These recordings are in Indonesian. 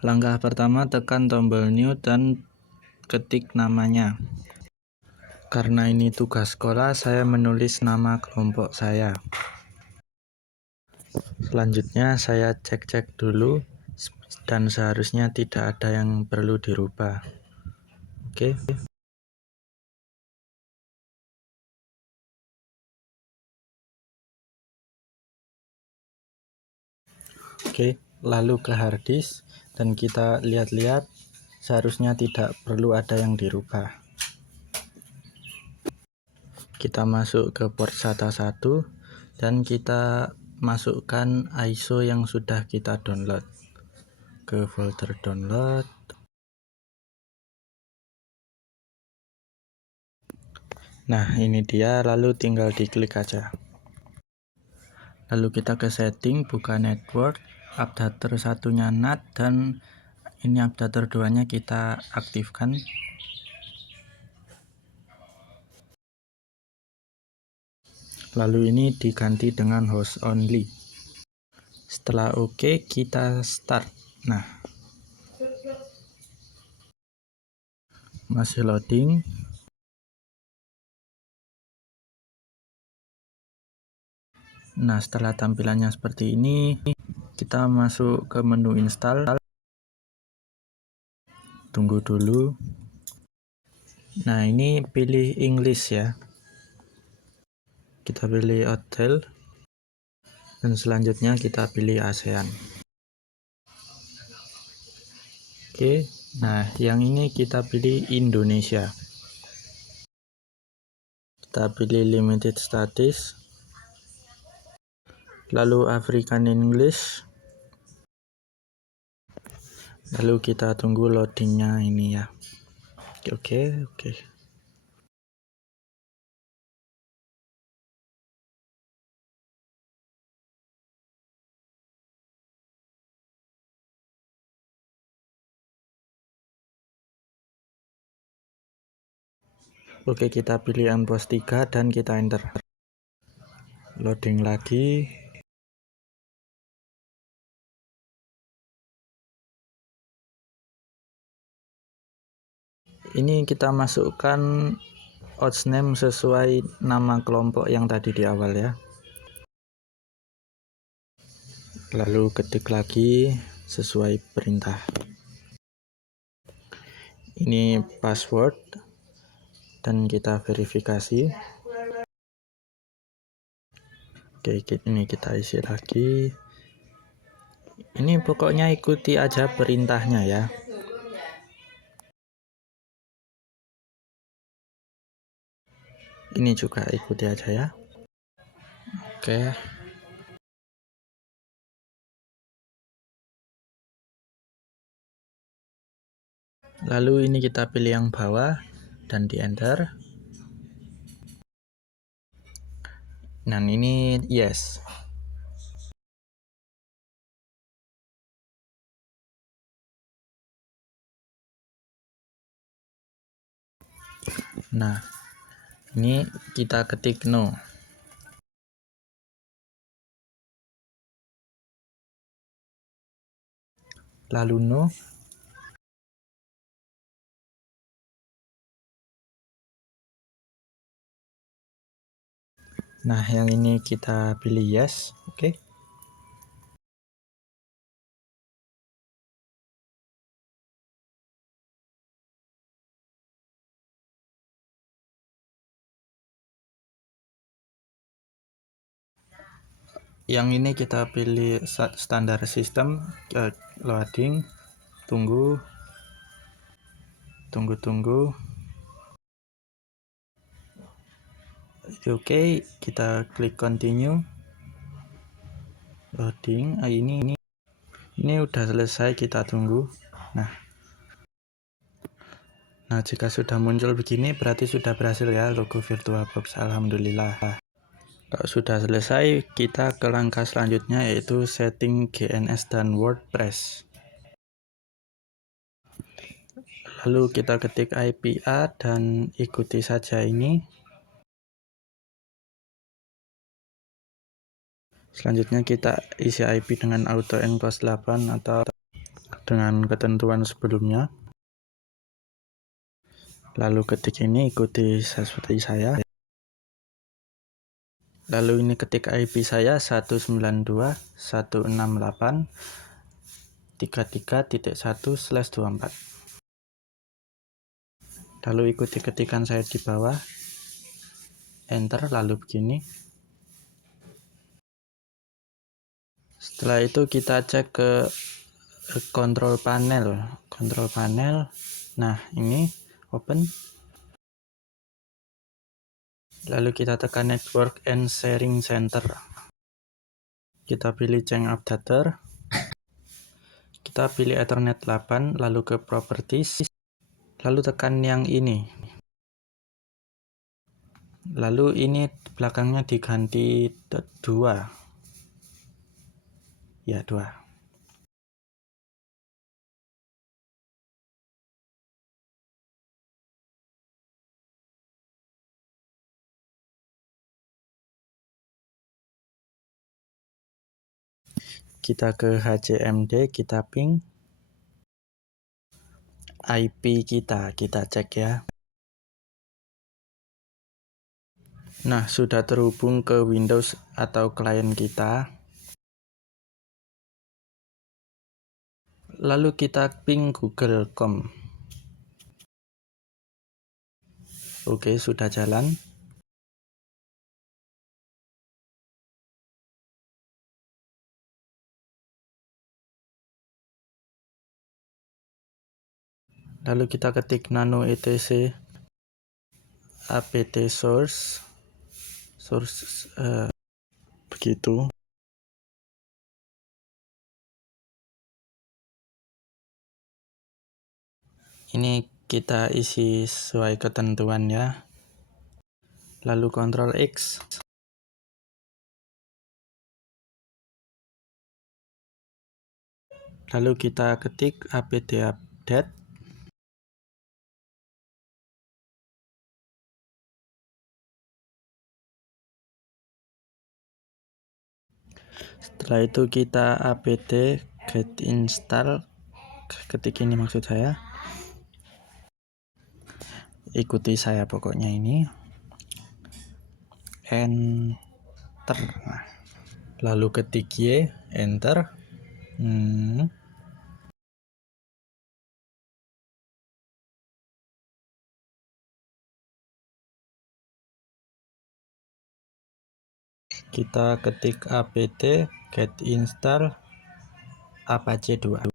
Langkah pertama, tekan tombol New dan ketik namanya. Karena ini tugas sekolah, saya menulis nama kelompok saya. Selanjutnya saya cek-cek dulu dan seharusnya tidak ada yang perlu dirubah. Oke. Oke, lalu ke harddisk dan kita lihat-lihat seharusnya tidak perlu ada yang dirubah. Kita masuk ke port SATA 1 dan kita masukkan ISO yang sudah kita download ke folder download. Nah, ini dia, lalu tinggal diklik aja. Lalu kita ke setting, buka network, updater satunya NAT, dan ini updater 2-nya kita aktifkan. Lalu ini diganti dengan host only. Setelah oke, kita start. Nah, masih loading. Nah, setelah tampilannya seperti ini, kita masuk ke menu install. Tunggu dulu. Nah, ini pilih English ya. Kita pilih hotel. Dan selanjutnya kita pilih ASEAN. Oke, nah yang ini kita pilih Indonesia. Kita pilih limited status. Lalu African English. Lalu kita tunggu loadingnya ini ya. Oke. Oke, kita pilih MPOS 3 dan kita enter. Loading lagi. Ini kita masukkan hostname sesuai nama kelompok yang tadi di awal ya. Lalu ketik lagi sesuai perintah. Ini password dan kita verifikasi. Oke, ini kita isi lagi. Ini pokoknya ikuti aja perintahnya ya. Ini juga ikuti aja ya. Oke. Lalu ini kita pilih yang bawah dan di enter. Nah, ini yes. Nah, ini kita ketik no. Lalu no. Nah, yang ini kita pilih yes. Oke. Yang ini kita pilih standar sistem, loading, tunggu. Oke, kita klik continue. Loading. Ini udah selesai, kita tunggu. Nah, jika sudah muncul begini berarti sudah berhasil ya logo VirtualBox. Alhamdulillah. Kalau sudah selesai, kita ke langkah selanjutnya yaitu setting GNS dan WordPress. Lalu kita ketik IPA dan ikuti saja ini. Selanjutnya kita isi IP dengan auto enpos 8 atau dengan ketentuan sebelumnya. Lalu ketik ini, ikuti seperti saya. Lalu ini ketik IP saya 192.168.33.1/24. Lalu ikuti ketikan saya di bawah, enter, lalu begini. Setelah itu kita cek ke control panel. Nah, ini open. Lalu kita tekan Network and Sharing Center. Kita pilih Change Adapter. Kita pilih Ethernet 8, lalu ke Properties. Lalu tekan yang ini. Lalu ini belakangnya diganti 2. Ya, 2. Kita ke HCMD, kita ping IP kita cek ya. Nah, sudah terhubung ke Windows atau klien kita. Lalu kita ping Google.com. Oke, sudah jalan. Lalu kita ketik nano etc apt source begitu. Ini kita isi sesuai ketentuan ya. Lalu Ctrl X. Lalu kita ketik apt update. Setelah itu kita apt get install. Ketik ini maksud saya. Ikuti saya pokoknya ini. Enter. Nah, lalu ketik Y, enter. Kita ketik apt get install Apache 2.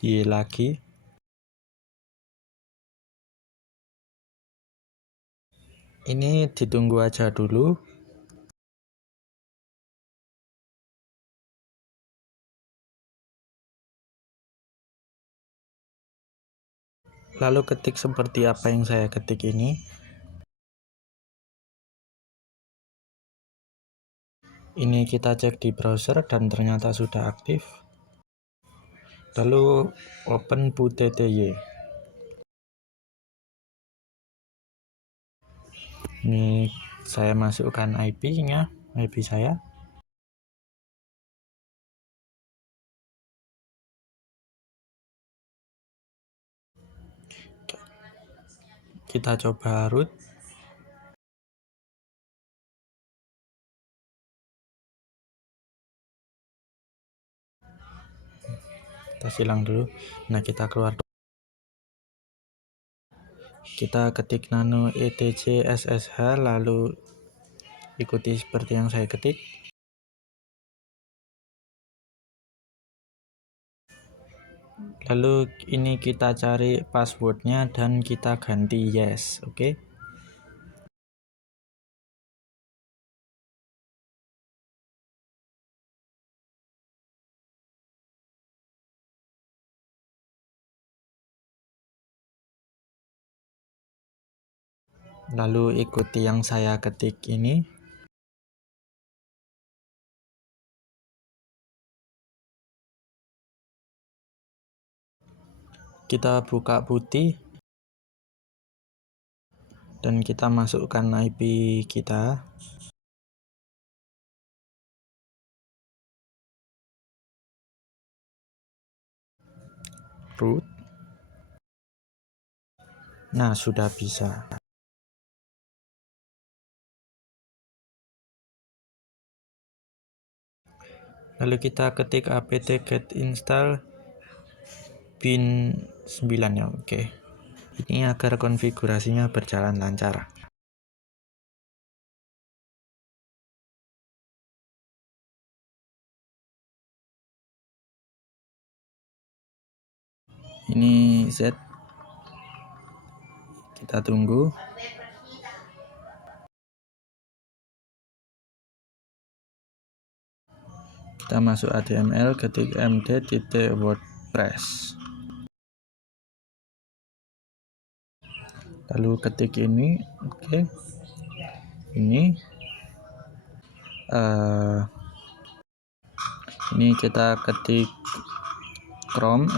Y lagi. Ini ditunggu aja dulu. Lalu ketik seperti apa yang saya ketik ini. Ini kita cek di browser dan ternyata sudah aktif. Lalu open PuTTY. Ini saya masukkan IP-nya, IP saya. Kita coba root. Kita silang dulu. Nah, kita keluar. Kita ketik nano etc ssh, lalu ikuti seperti yang saya ketik. Lalu ini kita cari passwordnya dan kita ganti yes, oke. Lalu ikuti yang saya ketik ini. Kita buka putih dan kita masukkan IP kita. root. Nah, sudah bisa. Lalu kita ketik apt get install bin 9 ya. Oke. Ini agar konfigurasinya berjalan lancar. Ini Z. Kita tunggu. Kita masuk HTML, ketik md.wordpress. Lalu ketik ini, oke. Ini kita ketik Chrome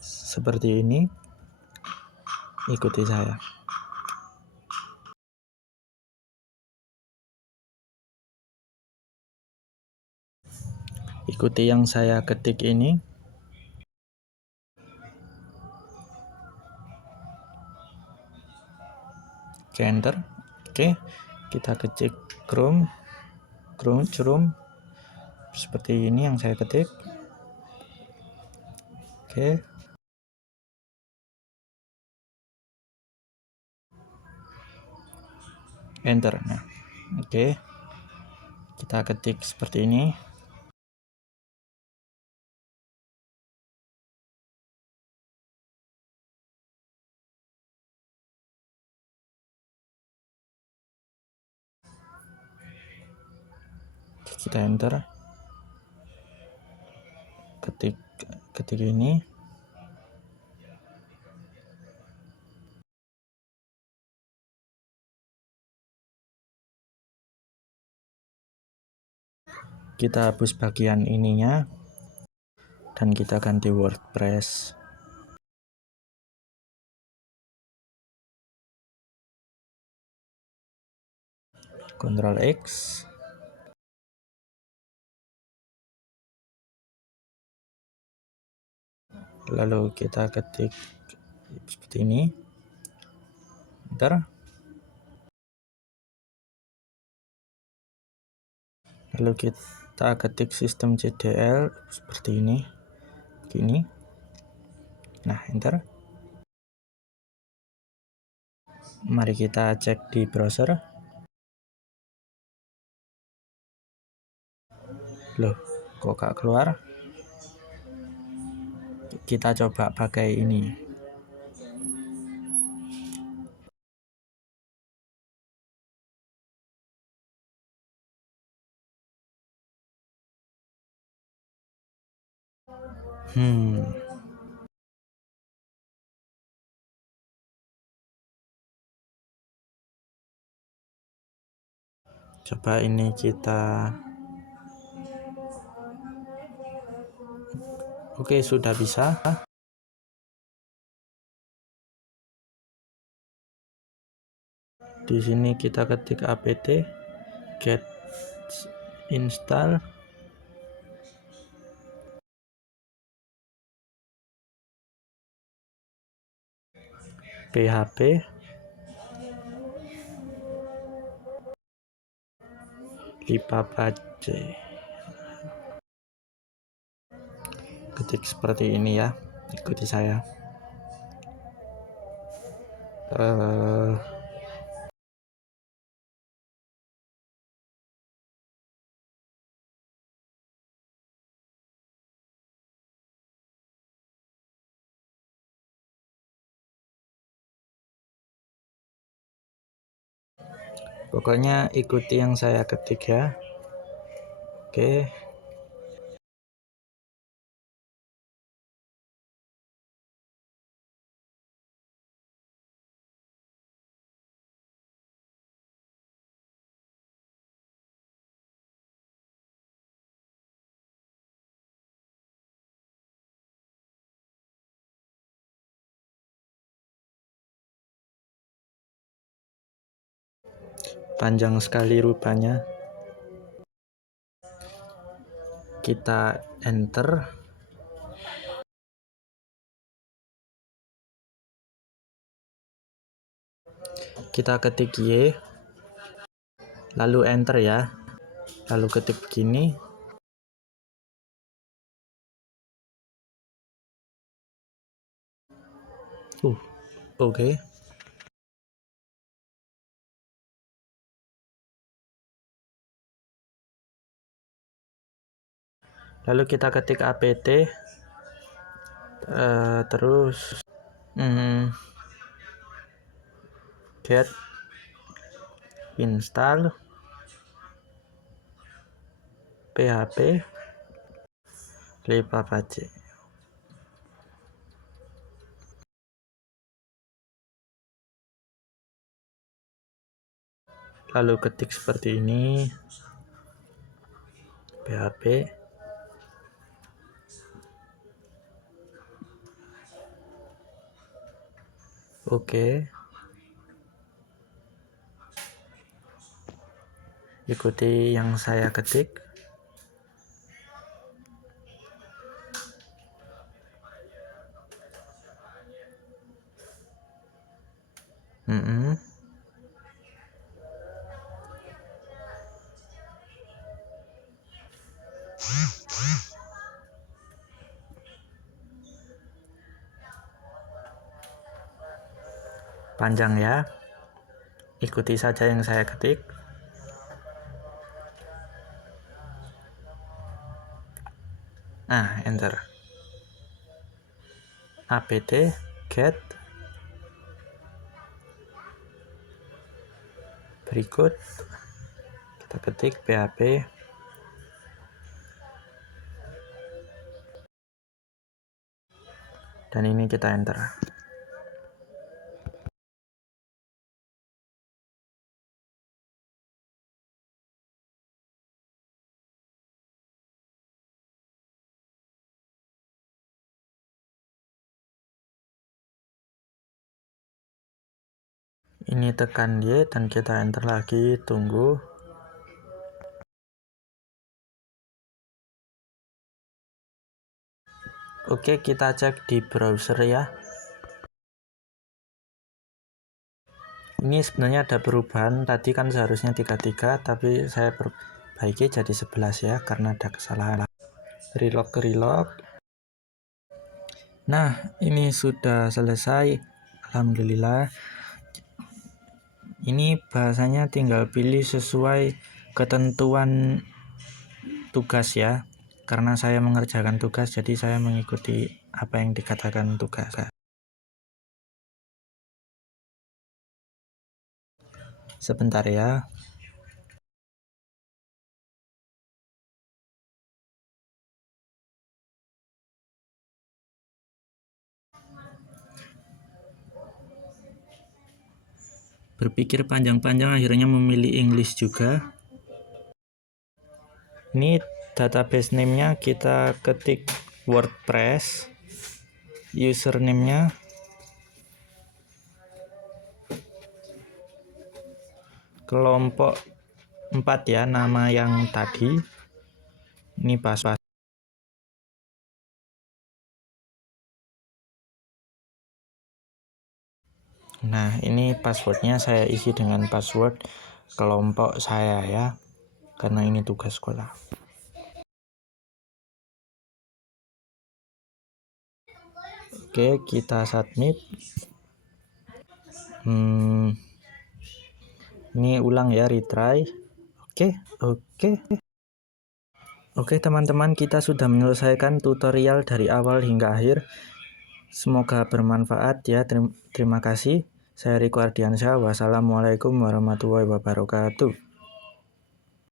seperti ini. Ikuti saya. Ikuti yang saya ketik ini. Oke, enter. Oke, kita ketik Chrome seperti ini yang saya ketik. Oke, enter. Nah, oke, kita ketik seperti ini. Kita enter, ketik ini. Kita hapus bagian ininya dan kita ganti WordPress. Ctrl X. Lalu kita ketik seperti ini. Enter. Lalu kita ketik systemctl seperti ini. Begini. Nah, enter. Mari kita cek di browser. Loh, kok gak keluar? Kita coba pakai ini. Coba ini kita. Oke, sudah bisa. Di sini kita ketik apt get install php lipapace. Ketik seperti ini ya. Ikuti saya. Pokoknya ikuti yang saya ketik ya. Oke. Panjang sekali rupanya. Kita enter. kita ketik Y, lalu enter ya, lalu ketik begini. Oke. Lalu kita ketik apt, terus get install php lipapace. Lalu ketik seperti ini, php. Oke. Ikuti yang saya ketik. Panjang ya. Ikuti saja yang saya ketik. Nah, enter. apt get berikut kita ketik php dan ini kita enter. Ini tekan Y dan kita enter lagi, tunggu. Oke, kita cek di browser ya. Ini sebenarnya ada perubahan, tadi kan seharusnya 33 tapi saya perbaiki jadi 11 ya karena ada kesalahan. Relog. Nah, ini sudah selesai, alhamdulillah. Ini bahasanya tinggal pilih sesuai ketentuan tugas ya. Karena saya mengerjakan tugas, jadi saya mengikuti apa yang dikatakan tugas. Sebentar ya. Berpikir panjang-panjang akhirnya memilih English juga. Ini database name-nya kita ketik WordPress. Username-nya kelompok 4 ya, nama yang tadi. Ini password. Nah, ini passwordnya saya isi dengan password kelompok saya ya, karena ini tugas sekolah. Oke, kita submit. Ini ulang ya, retry. Oke teman-teman, kita sudah menyelesaikan tutorial dari awal hingga akhir. Semoga bermanfaat ya. Terima kasih. Saya Riko Ardiansyah. Wassalamualaikum warahmatullahi wabarakatuh.